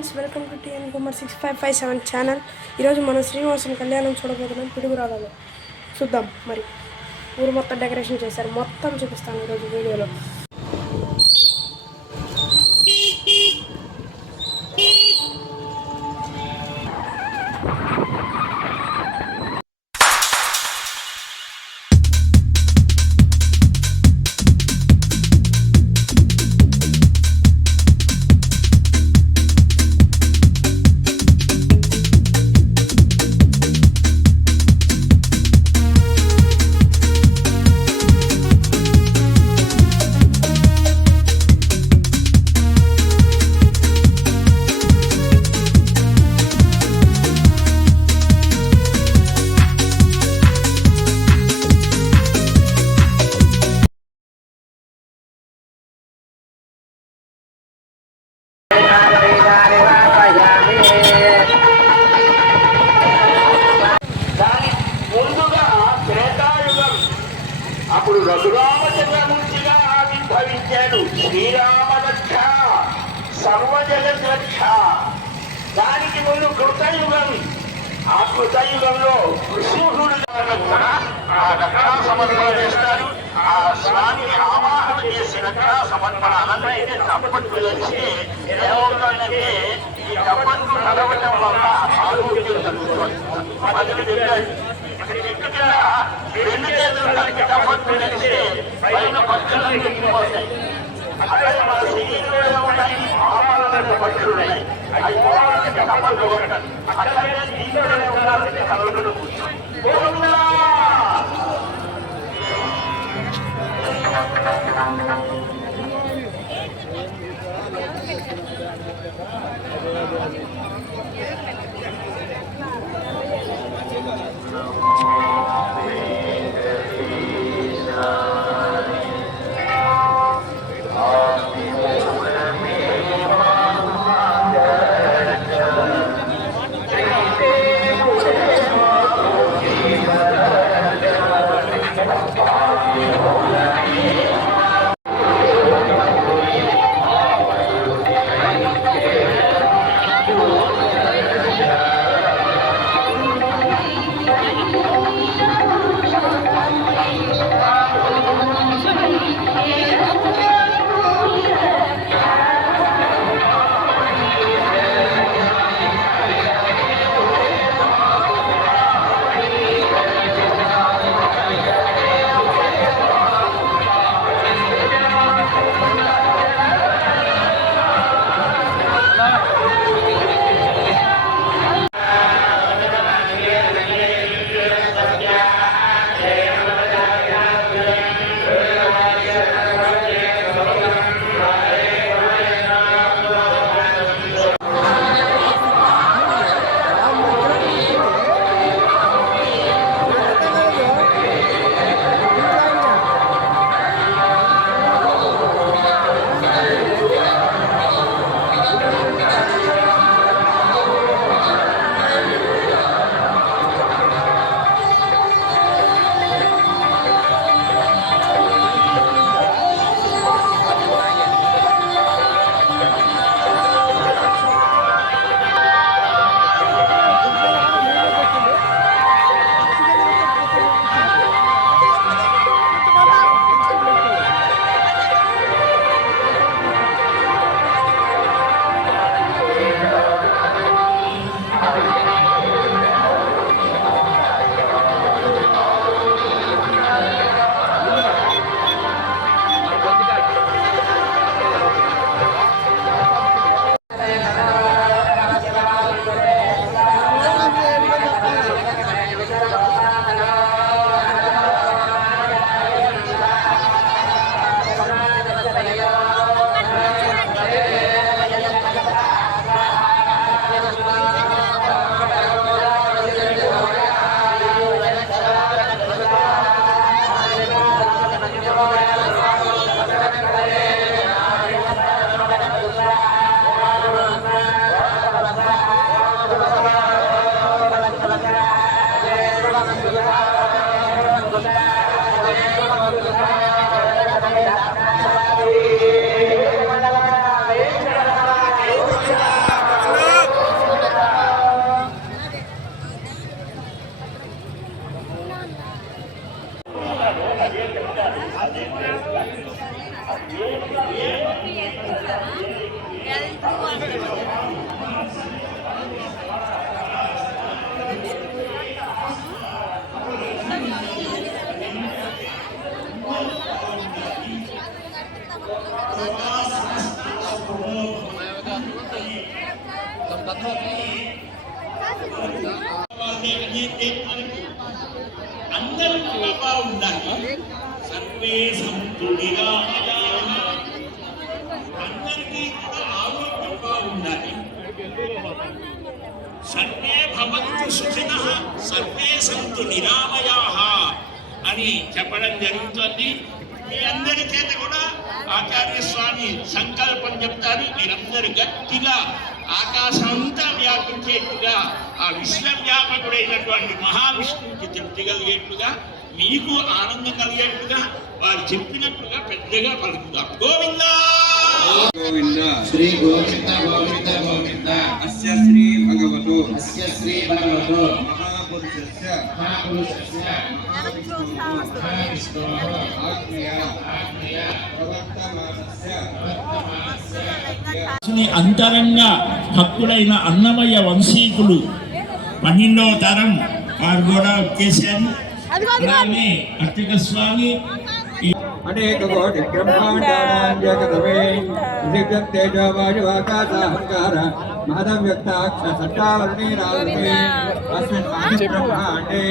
Friends, welcome to TN Kumar 6557 channel. ఈరోజు మనం శ్రీనివాసుని కళ్యాణం చూడబోతున్నాం. పిడుగురాలలో చూద్దాం. మరి ఊరు మొత్తం డెకరేషన్ చేశారు, మొత్తం చూపిస్తాను ఈరోజు వీడియోలో. అప్పుడు రఘురామచంద్రమూర్తిగా ఆవిర్భవించాడు. శ్రీరామ రక్ష, సర్వజగత్ రక్ష. దానికి ముందు కృతయుగం. ఆ కృతయుగంలో కృష్ణుడు ఆ రక్షణ సమర్పణ చేస్తారు. ఆ స్వామిని ఆవాహన చేసి రక్షణ సమర్పణ అన్నైతే తప్పట్లు వచ్చి ఏమవుతుందంటే ఈ తప్పట్లు నడవటం వల్ల ఆరోగ్యం జరుగుతుంది. రెండు చేతులు కలిగి తప్పట్లు తెలిస్తే పైన పక్షులు ఎక్కిపోతాయి. అక్కడ మన శరీరంలో ఉన్నాయి ఆహారాలకు పక్షులు ఉన్నాయి. అవి పోవాలంటే తప్పట్లు కొట్టాలి. అక్కడే దీంట్లోనే ఉండాలంటే కలవకుండా కూర్చోండి. అందరూ కూడా బాగుండాలి. సర్వే సంతు నిరామయాః. అందరికీ కూడా ఆరోగ్యం బాగుండాలి. సర్వే భవంతు సుఖినః సర్వే సంతు నిరామయాః అని చెప్పడం జరుగుతుంది. మీ అందరి చేత కూడా ఆచార్య స్వామి సంకల్పం చెప్తారు. మీరందరూ గట్టిగా ఆకాశం అంతా వ్యాపించేట్టుగా ఆ విశ్వవ్యాపకుడైనటువంటి మహావిష్ణువుకి తృప్తి కలిగేట్టుగా మీకు ఆనందం కలిగేట్టుగా వారు చెప్పినట్టుగా పెద్దగా పలుకుతాం. గోవిందా గోవింద శ్రీ గోవింద గోవింద గోవింద అస్య శ్రీ భగవతో అస్య శ్రీ భగవతో మహాపురుషస్య మహాపురుషస్య మహావిష్ణోః ఆజ్ఞయా ఆజ్ఞయా ప్రవర్తమానస్య అంతరంగ భక్తుడైన అన్నమయ్య వంశీకులు 12వ తరం వారు కూడా వచ్చేసారు. అలాగే అర్చక స్వామి అనేక కోటి బ్రహ్మాండానాం జగదమే విదిగ్ధం తేజో వాయువాకాశాహంకార మహదం వ్యక్తాక్ష సట్టావరణీరావృతే అస్మిన్ ఆది బ్రహ్మాండే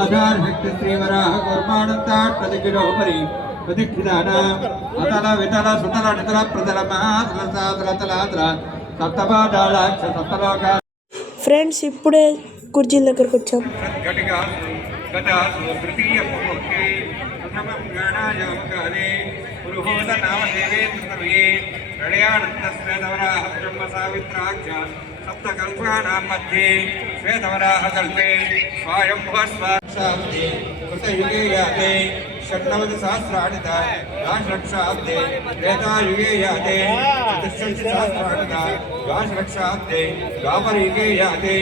ఆధార శక్తి శ్రీవరాహ కూర్మాణంతాట్ ప్రతిగిరోపరి ప్రతిక్షిదానాం అతల వితల సుతల నితల ప్రతల మహాతల సాతల తలాత్ర సప్తపాదాళాక్ష సప్తలోక ఫ్రెండ్స్ ఇప్పుడే కుర్జీల దగ్గరకు వచ్చాం. ఘటికాసు గతాసు తృతీయ ముహూర్తే ప్రథమం గానాయామకాలే పురుహోత నామదేవే తృతమయే ప్రళయానంత శ్వేతవరాహ బ్రహ్మ సావిత్రాక్ష సప్తకల్పానాం మధ్యే శ్వేతవరాహ కల్పే స్వయంభువస్వాక్షాబ్దే కృతయుగే యాతే షణ్ణవతి సహస్రాణిత రాశరక్షాబ్దే త్రేతాయుగే యాతే చతుష్షష్టి సహస్రాణిత రాశరక్షాబ్దే ద్వాపరయుగే యాతే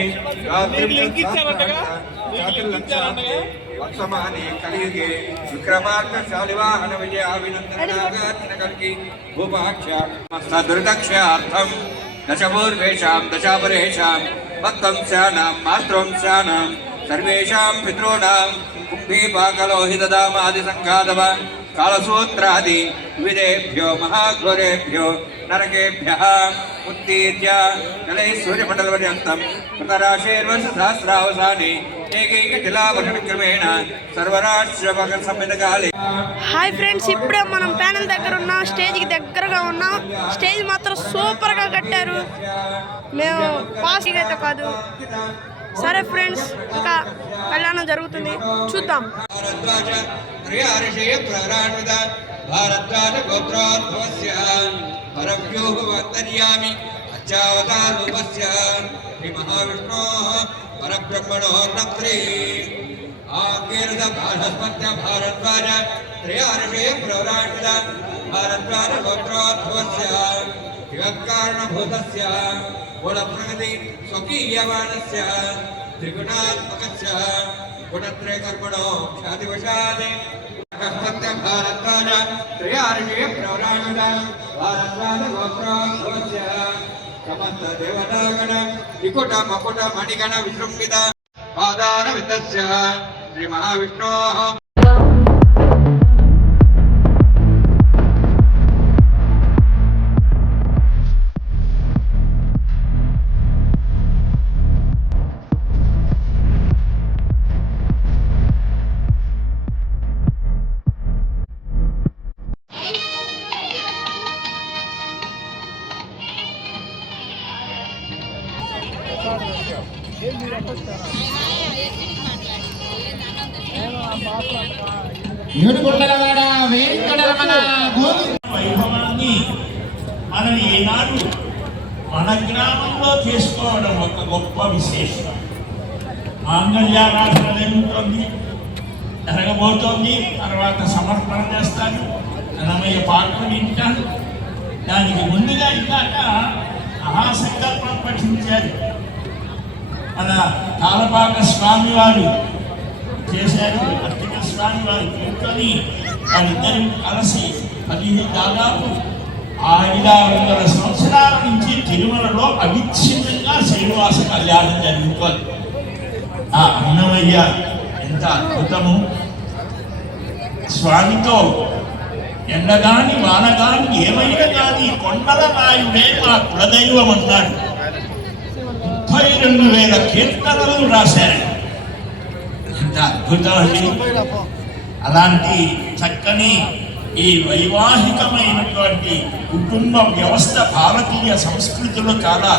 చాతుర్లక్షాబ్దే వర్తమానే కలియుగే విక్రమార్క శాలివాహన విజయ అభినందనాగార్జున కలిగి భూపాక్ష దుర్దక్షార్థం దశపూర్వేషాం దశాపరేషాం మత్వంశానాం మాతృవంశానాం సర్వేషాం పితॄణాం కుంభీపాకలోహి దదామాది సంఘాతవ కాళసూత్రాది వివిధేభ్యో మహాఘోరేభ్యో నరకేభ్యః ఉత్తీర్య జలై సూర్యమండలపర్యంతం కృతరాశేర్వర్ష సహస్రావసానే ఏకైక జలావరణక్రమేణ సర్వరాష్ట్ర సంహితకాలే. హాయ్ ఫ్రెండ్స్, ఇప్పుడే మనం ప్యానెల్ దగ్గర ఉన్నాం, స్టేజ్కి దగ్గరగా ఉన్నాం. స్టేజ్ మాత్రం సూపర్గా కట్టారు. మేము పాస్గా అయితే కాదు. సరే ఫ్రెండ్స్, ఇంకా కళ్యాణం జరుగుతుంది, చూద్దాం. భారద్వాజ త్రయార్షయ ప్రారాణ్విత భారద్వాజ గోత్రోద్భవస్య పరవ్యూహమంతర్యామి అచ్చావతారూపస్య శ్రీ మహావిష్ణోః పరబ్రహ్మణోర్నత్రే ఆకీర్త భారస్పత్య భారద్వాజ త్రయార్షయ ప్రారాణ్విత భారద్వాజ గోత్రోద్భవస్య జగత్కారణభూతస్య గుణప్రగతి స్వకీయమానస్య త్రిగుణాత్మకస్య గుణత్రయ కర్మణో ఖ్యాతివశాత్ భారద్వాజ త్రయార్షయ ప్రారాణ్విత భారద్వాజ గోత్రోద్భవస్య సమస్త దేవతాగణ నికుట మకుట మణిగణ విజృంభిత పాదాన విత్తస్య శ్రీ మహావిష్ణోః వైభవాన్ని మనం ఈనాడు మన గ్రామంలో చేసుకోవడం ఒక గొప్ప విశేషం. మాంగళ్యారాధన జరుగుతోంది, జరగబోతోంది. తర్వాత సమర్పణ చేస్తారు, అన్నమయ్య పాటలు వింటారు. దానికి ముందుగా ఇందాక మహాసంకల్పం పఠించారు. మన తాళపాక స్వామి వారు చేశారు. అర్చక స్వామి వారు కూర్చొని వాళ్ళిద్దరూ కలిసి దాదాపు 500 సంవత్సరాల నుంచి తిరుమలలో అవిచ్ఛిన్నంగా శ్రీనివాస కళ్యాణం జరుగుతుంది. ఆ అన్నమయ్య ఎంత అద్భుతము! స్వామితో ఎండగాని వానగాని ఏమైనా కానీ కొండల నాయుడే మా కులదైవం అన్నాడు. 32,000 కీర్తనలు రాశారు. ఎంత అద్భుతం అండి! అలాంటి చక్కని ఈ వైవాహికమైనటువంటి కుటుంబ వ్యవస్థ భారతీయ సంస్కృతిలో చాలా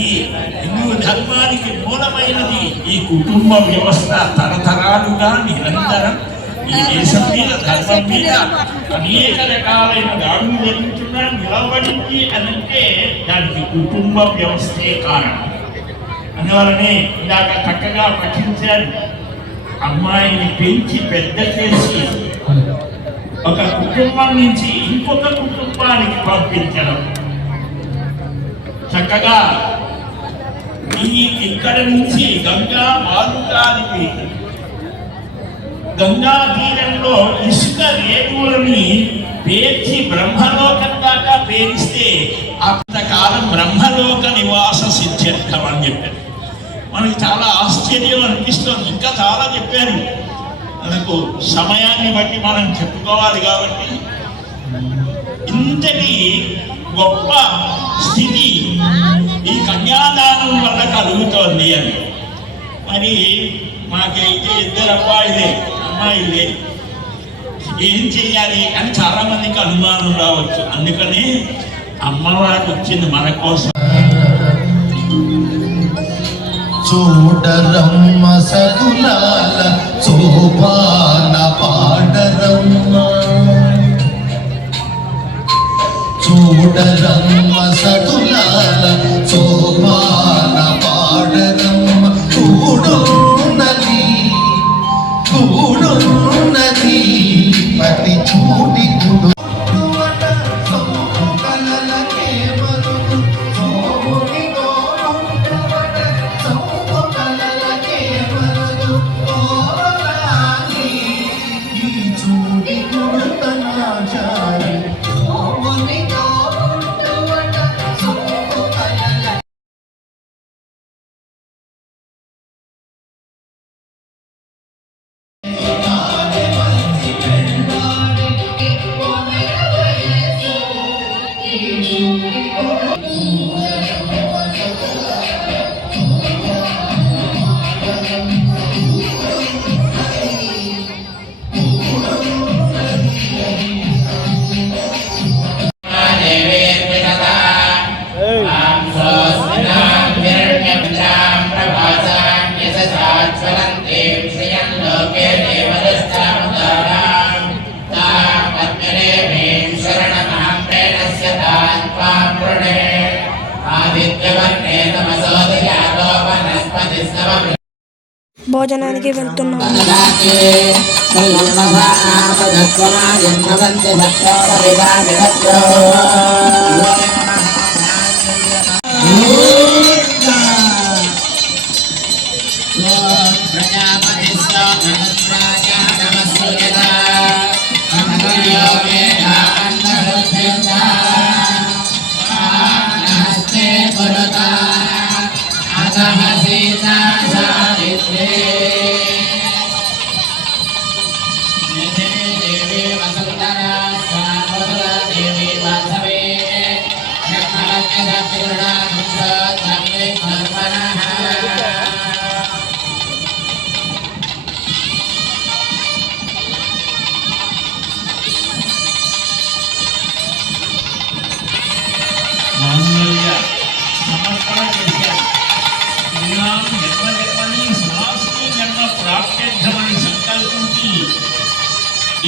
ఈ హిందూ ధర్మానికి మూలమైనది ఈ కుటుంబ వ్యవస్థ. తరతరాలుగా నిరంతరం ఈ దేశం మీద ధర్మం మీద అనేక రకాలైన దాడులు జరుగుతున్నా నిలబడింది అనంటే దానికి కుటుంబ వ్యవస్థే కారణం. అందువలనే ఇందాక చక్కగా పఠించారు. అమ్మాయిని పెంచి పెద్ద చేసి ఒక కుటుంబం నుంచి ఇంకొక కుటుంబానికి పంపించడం, చక్కగా ఇక్కడ నుంచి గంగా మారుతానికి గంగా తీరంలో ఇసుక రేణువులని పేర్చి బ్రహ్మలోకం దాకా పేరిస్తే అంతకాలం బ్రహ్మలోక నివాస సిద్ధ్యర్థం అని చెప్పారు. మనకి చాలా ఆశ్చర్యం అనిపిస్తుంది. ఇంకా చాలా చెప్పారు. మనకు సమయాన్ని బట్టి మనం చెప్పుకోవాలి కాబట్టి ఇంతటి గొప్ప స్థితి ఈ కన్యాదానం వల్ల కలుగుతోంది అని. మరి మాకైతే 2 అమ్మాయిలే ఏం చెయ్యాలి అని చాలా మందికి అనుమానం రావచ్చు. అందుకనే అమ్మవారు వచ్చింది మన కోసం. చూడరమ్మ సదులాల శోభాన పాడరమ్మ, చూడరమ్మ సదులాల శోభాన పాడరమ్మ, కూడున్నది పతి చూడి గుడు భోజనానికి వెళ్తున్నాము.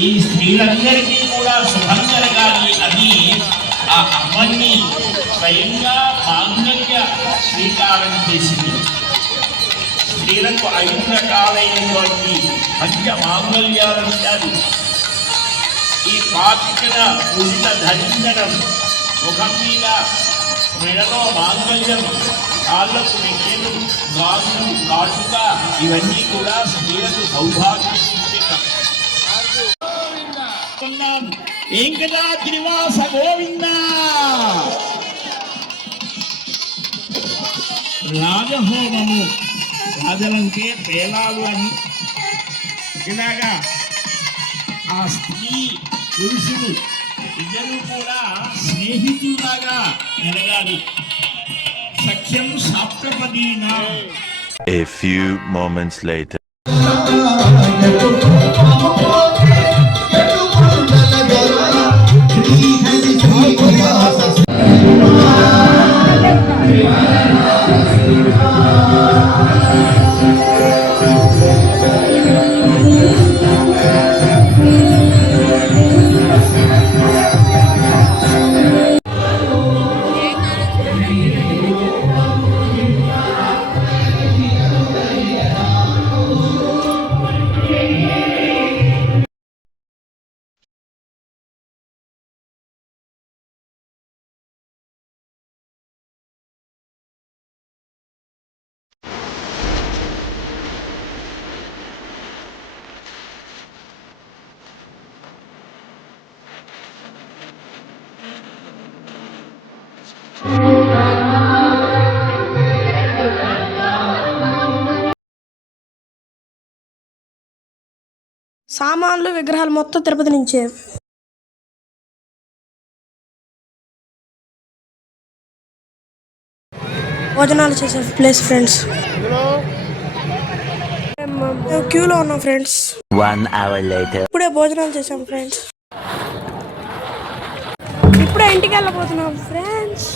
ఈ స్త్రీలందరికీ కూడా శుభం జరగాలి అని ఆ అమ్మని స్వయంగా మాంగళ్య స్వీకారం చేసింది. స్త్రీలకు 5 రకాలైనటువంటి పంచ మాంగళ్యాలు ఉంటారు. ఈ పాతికన ఉచిత ధరించడం, ముఖం మీద మెడలో మాంగళ్యం, కాళ్ళకు నెక్కెలు, గాజులు, కాటుక, ఇవన్నీ కూడా స్త్రీలకు సౌభాగ్య సూచిక. పాడుకుందాం. వెంకటాద్రివాస గోవింద. రాజహోమము, రాజలంటే పేలాలు అని, ఇలాగా ఆ స్త్రీ పురుషుడు ఇద్దరు కూడా స్నేహితులాగా ఎదగాలి. సఖ్యం సాప్తపదీనా. A few moments later. సామాన్లు విగ్రహాలు మొత్తం తిరుపతి నుంచే. భోజనాలు చేసే ప్లేస్ ఫ్రెండ్స్. క్యూలో ఉన్నాం ఫ్రెండ్స్. 1 hour later. ఇప్పుడే భోజనాలు చేసాం ఫ్రెండ్స్. ఇప్పుడే ఇంటికి వెళ్ళబోతున్నాం ఫ్రెండ్స్.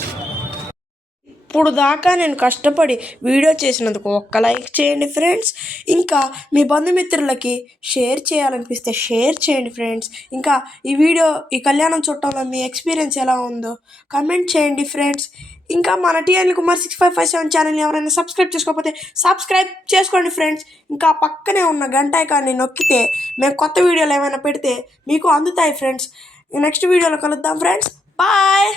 ఇప్పుడు దాకా నేను కష్టపడి వీడియో చేసినందుకు ఒక్క లైక్ చేయండి ఫ్రెండ్స్. ఇంకా మీ బంధుమిత్రులకి షేర్ చేయాలనిపిస్తే షేర్ చేయండి ఫ్రెండ్స్. ఇంకా ఈ కళ్యాణం చూడటంలో మీ ఎక్స్పీరియన్స్ ఎలా ఉందో కమెంట్ చేయండి ఫ్రెండ్స్. ఇంకా మన టీఎన్ కుమార్ 6557 ఛానల్ని ఎవరైనా సబ్స్క్రైబ్ చేసుకోకపోతే సబ్స్క్రైబ్ చేసుకోండి ఫ్రెండ్స్. ఇంకా పక్కనే ఉన్న గంట ఐకాన్ని నొక్కితే మేము కొత్త వీడియోలు ఏమైనా పెడితే మీకు అందుతాయి ఫ్రెండ్స్. నెక్స్ట్ వీడియోలో కలుద్దాం ఫ్రెండ్స్. బాయ్.